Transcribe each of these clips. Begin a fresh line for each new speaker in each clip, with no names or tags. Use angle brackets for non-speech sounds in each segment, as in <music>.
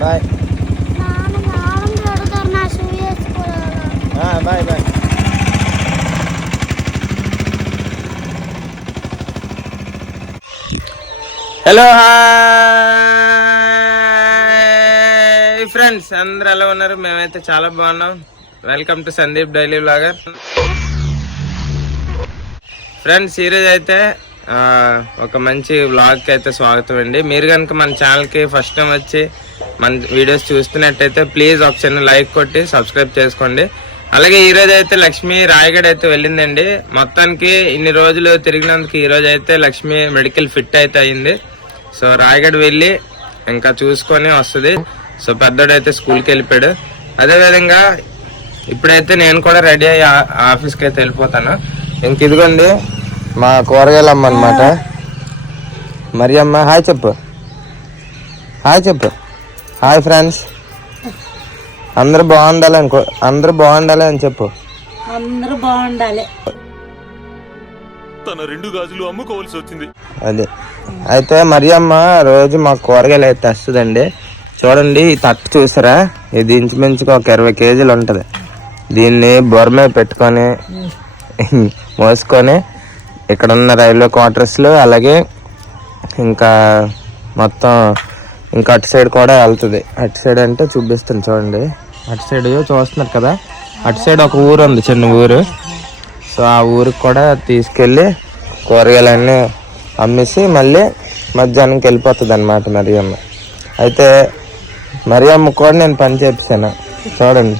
Bye
నా shoe వేసుకోవాలి
bye bye hello hi Friends అందరు ఎలా ఉన్నారు? మేమైతే చాలా బాగున్నాం. Welcome to Sandeep daily blogger friends ఈరోజు అయితే ఒక మంచి వ్లాగ్కి అయితే స్వాగతం అండి. మీరు కనుక మన ఛానల్కి ఫస్ట్ టైం వచ్చి మన వీడియోస్ చూస్తున్నట్టయితే ప్లీజ్ ఒక చిన్న లైక్ కొట్టి సబ్స్క్రైబ్ చేసుకోండి. అలాగే ఈ అయితే లక్ష్మి రాయగడ అయితే వెళ్ళిందండి. మొత్తానికి ఇన్ని రోజులు తిరిగినందుకు ఈరోజు అయితే లక్ష్మి మెడికల్ ఫిట్ అయితే అయింది. సో రాయగడ్ వెళ్ళి ఇంకా చూసుకొని వస్తుంది. సో పెద్దోడు అయితే స్కూల్కి వెళ్ళిపోయాడు. అదేవిధంగా ఇప్పుడైతే నేను కూడా రెడీ అయ్యి ఆ- ఆఫీస్కి అయితే వెళ్ళిపోతాను. ఇంక ఇదిగోండి మా కూరగాయలు అమ్మ అనమాట మరి అమ్మ హాయ్ చెప్పు. హాయ్ చెప్పు. Hi friends. అందరూ బాగుండాలి అనుకో అందరూ బాగుండాలి అని చెప్పు.
అందరూ బాగుండాలి.
తన రెండు గాజులు అమ్ముకోవాల్సి వచ్చింది.
అది. అయితే మరి అమ్మ రోజు మా కూరగాయలు అయితే వస్తుందండి చూడండి ఈ తట్టు చూసారా? ఇది ఇంచుమించుగా ఒక ఇరవై కేజీలు ఉంటుంది. దీన్ని బొరమే పెట్టుకొని మోసుకొని ఇక్కడ ఉన్న రైల్వే క్వార్టర్స్లో అలాగే ఇంకా మొత్తం ఇంకా అటు సైడ్ కూడా వెళ్తుంది. అటు సైడ్ అంటే చూపిస్తాను చూడండి. అటు సైడ్ చూస్తున్నారు కదా? అటు సైడ్ ఒక ఊరు ఉంది చిన్న ఊరు. సో ఆ ఊరికి కూడా తీసుకెళ్ళి కూరగాయలన్నీ అమ్మేసి మళ్ళీ మధ్యాహ్నంకి వెళ్ళిపోతుంది అనమాట మరియమ్మ. అయితే మరియమ్మ కూడా నేను పని చేపించాను చూడండి.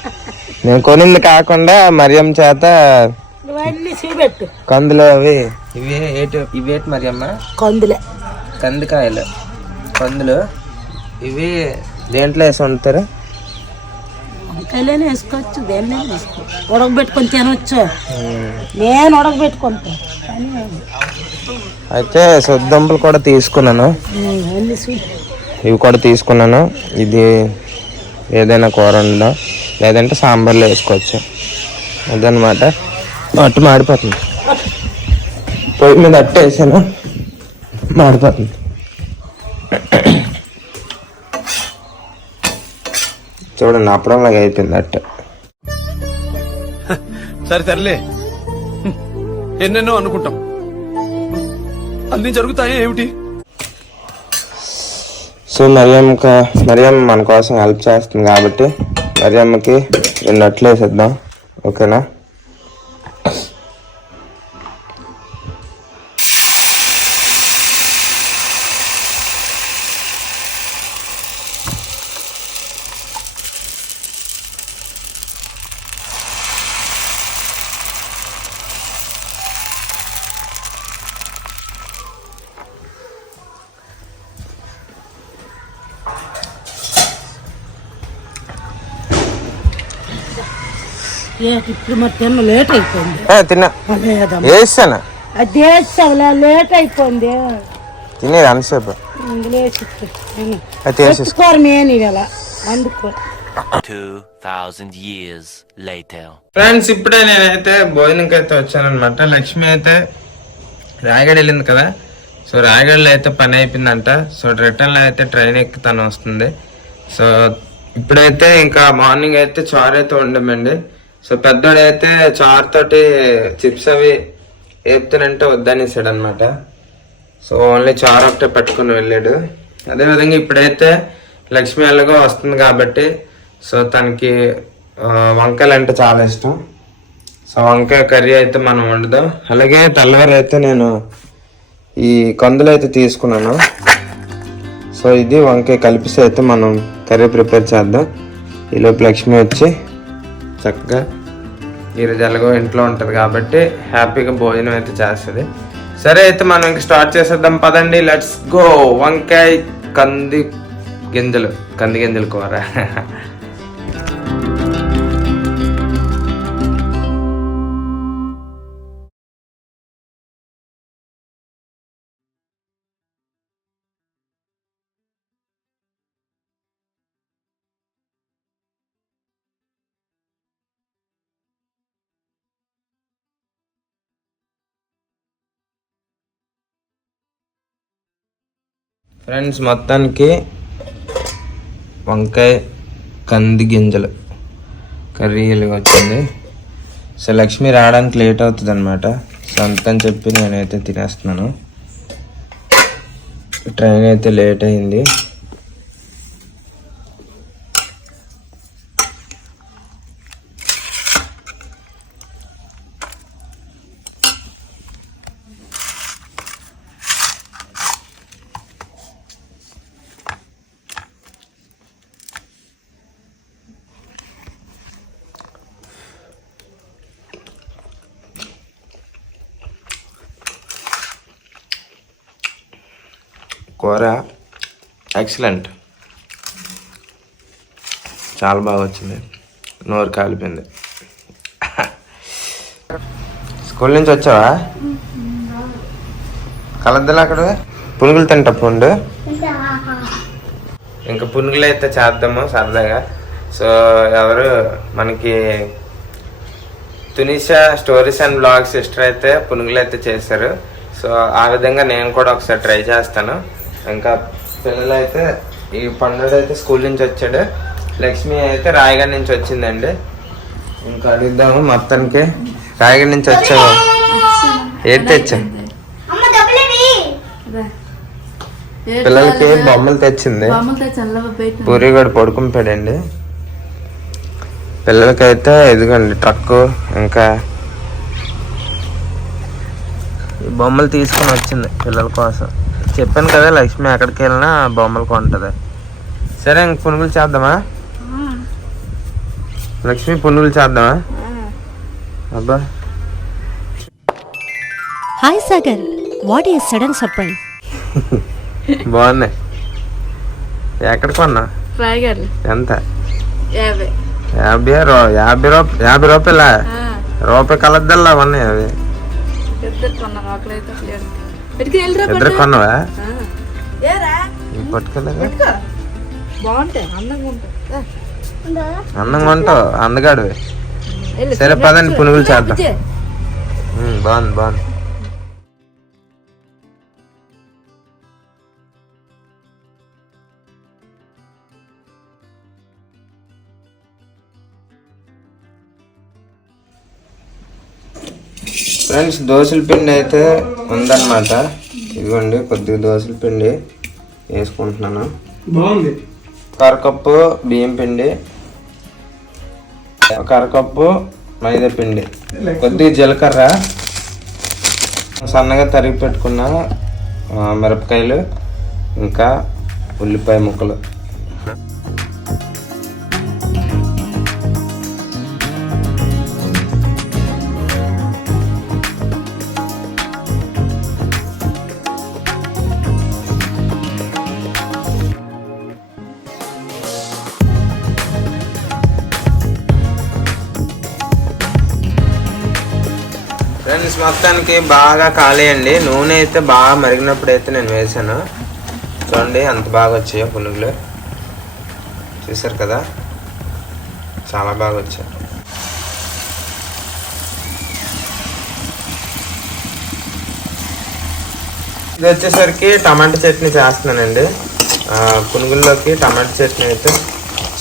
నేను కొనింది కాకుండా మరియమ్మ చేత కందులు అవి. ఇవి ఏటి ఇవేటి మరియమ్మ?
కందులే.
కందికాయలు. కందులు. ఇవి దేంట్లో వేసి వండుతారు?
వంకాయలేనే వేసుకోవచ్చు దేనినే ఉడకబెట్టుకొని తినవచ్చు నేను ఉడకబెట్టుకుంటా.
అయితే సొద్దంపులు కూడా తీసుకున్నాను. ఇవి కూడా తీసుకున్నాను. ఇది ఏదైనా కూర వండడం లేదంటే సాంబార్లో వేసుకోవచ్చు. అదనమాట అట్టు మాడిపోతుంది. పొయ్యి మీద అట్టు వేసాను. మాడిపోతుంది. చూడండి అప్పడంలాగా అయిపోయింది అట్టు.
సరే సర్లే. ఎన్నెన్నో అనుకుంటాం. అన్ని జరుగుతాయా ఏమిటి?
సో మరియమ్మక మరియమ్మ మన కోసం హెల్ప్ చేస్తుంది కాబట్టి మరియమ్మకి రెండు అట్లు వేసేద్దాం. ఓకేనా
ఇప్పుడు మరి తిన్న లేట్ అయిపోయింది.
తిన్నా. వేస్తాను
అదే లేట్ అయిపోయింది.
తినేది అంతసేపు.
లేచి
అయితే వేసేసుకో
ఎత్తుకోరు మేని వేళ అందుకో.
2,000 years later.
ఫ్రెండ్స్ ఇప్పుడే నేనైతే భోజనంకి అయితే వచ్చానమాట లక్ష్మి అయితే రాయగడ వెళ్ళింది కదా. సో రాయగడలో అయితే పని అయిపోయిందంట. సో రిటర్న్లో అయితే ట్రైన్ ఎక్కి తను వస్తుంది. సో ఇప్పుడైతే ఇంకా మార్నింగ్ అయితే చారు అయితే ఉండమండి సో పెద్దోడైతే చారు తోటి చిప్స్ అవి వేపుతానంటే వద్దనేసాడు అనమాట సో ఓన్లీ చారు ఒకటే పట్టుకుని వెళ్ళాడు. అదేవిధంగా ఇప్పుడైతే లక్ష్మి ఎలాగో వస్తుంది కాబట్టి సో తనకి వంకాయలు అంటే చాలా ఇష్టం. సో వంకాయ కర్రీ అయితే మనం వండుదాం. అలాగే తెల్లవారు అయితే నేను ఈ కందులు అయితే తీసుకున్నాను. సో ఇది వంకాయ కలిపిస్తే అయితే మనం కర్రీ ప్రిపేర్ చేద్దాం. ఈలోపు లక్ష్మి వచ్చి చక్కగా ఈరోజు ఎలాగో ఇంట్లో ఉంటుంది కాబట్టి హ్యాపీగా భోజనం అయితే చేస్తుంది. సరే అయితే మనం ఇంక స్టార్ట్ చేసేద్దాం. పదండి లెట్స్ గో వంకాయ కంది గింజలు కంది గింజల కూర. <laughs> ఫ్రెండ్స్ మొత్తానికి వంకాయ కంది గింజలు కర్రీ వచ్చింది. సో లక్ష్మి రావడానికి లేట్ అవుతుంది అనమాట సో అందుకని చెప్పి నేనైతే తినేస్తున్నాను. ట్రైన్ అయితే లేట్ అయింది. కూర. ఎక్సలెంట్ చాలా బాగా వచ్చింది. నోరు కాలిపోయింది. స్కూల్ నుంచి వచ్చావా? కలద్దలు అక్కడ. పునుగులు తింటా పుండు. ఇంకా పునుగులు అయితే చేద్దాము సరదాగా. సో ఎవరు మనకి Tunisha stories and blogs sister అయితే పునుగులు అయితే చేశారు. సో ఆ విధంగా నేను కూడా ఒకసారి ట్రై చేస్తాను. ఇంకా పిల్లలు అయితే ఈ పండుగ అయితే స్కూల్ నుంచి వచ్చాడు. లక్ష్మి అయితే రాయగఢ్ నుంచి వచ్చిందండి. ఇంకా అడుగుదాము మొత్తానికి. రాయగఢ్ నుంచి వచ్చాము ఏది తెచ్చాం పిల్లలకి బొమ్మలు తెచ్చింది. పూరి కూడా పడుకుంటాడండి. పిల్లలకైతే ఇదిగోండి ట్రక్ ఇంకా ఈ బొమ్మలు తీసుకొని వచ్చింది పిల్లల కోసం. చెప్పాను కదా లక్ష్మి ఎక్కడికి వెళ్ళినా బొమ్మలు కొంటది. సరే ఇంక పునుగులు చేద్దామా? లక్ష్మి పునుగులు చేద్దామా? అబ్బా.
Hi Sagar what is sudden surprise?
బాగున్నాయి. ఎక్కడ కొన్నా? ఎంత?
యాభై.
యాభై రూ యాభై రూప యాభై రూపాయల? రూపాయి కలద్దల్లా ఉన్నాయి అవి?
ఇద్దరు
కొన్నావా?
బాగుంటాయి అందంగా ఉంటాయి.
అందంగా ఉంటావు అందగాడివి.
వెళ్ళు.
సరే పదండి పునుగులు చేద్దాం. బాగుంది బాగుంది. ఫ్రెండ్స్ దోశల పిండి అయితే ఉందన్నమాట. ఇదిగోండి కొద్దిగా దోశల పిండి వేసుకుంటున్నాను.
బాగుంది.
ఒక అరకప్పు బియ్యం పిండి ఒక అరకప్పు మైదా పిండి. కొద్దిగా జీలకర్ర సన్నగా తరిగి పెట్టుకున్న మిరపకాయలు ఇంకా ఉల్లిపాయ ముక్కలు. ఫ్రెండ్స్ మొత్తానికి బాగా ఖాళీ అండి నూనె అయితే బాగా మరిగినప్పుడు అయితే నేను వేసాను. చూడండి అంత బాగా వచ్చాయో పునుగులు? చూసారు కదా? చాలా బాగా వచ్చాయి. ఇది వచ్చేసరికి టమాటా చట్నీ చేస్తున్నానండి. పునుగుల్లోకి టమాటా చట్నీ అయితే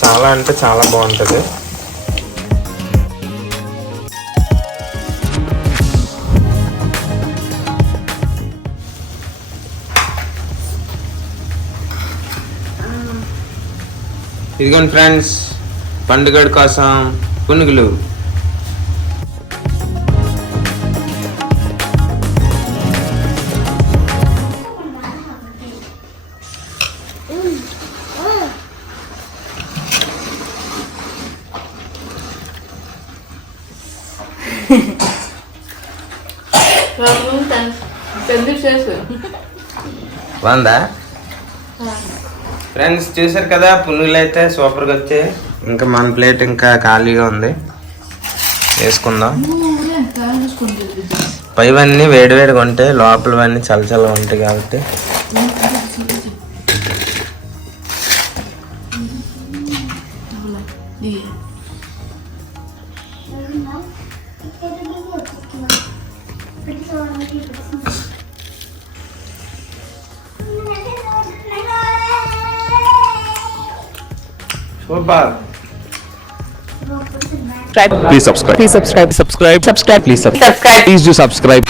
చాలా అంటే చాలా బాగుంటుంది. ఇదిగోండి ఫ్రెండ్స్ పండుగ కోసం పునుగులు.
బాబు, తన- పెద్దది చేసు
బాగుందా ఫ్రెండ్స్ చూసారు కదా పునుగులు అయితే సూపర్గా వచ్చాయి. ఇంకా మన ప్లేట్ ఇంకా ఖాళీగా ఉంది. వేసుకుందాం. పైవన్నీ వేడివేడిగా ఉంటాయి లోపలవన్నీ చలచల ఉంటాయి కాబట్టి. Super
Please subscribe. Please subscribe. Subscribe. Subscribe. Please subscribe. Please do subscribe.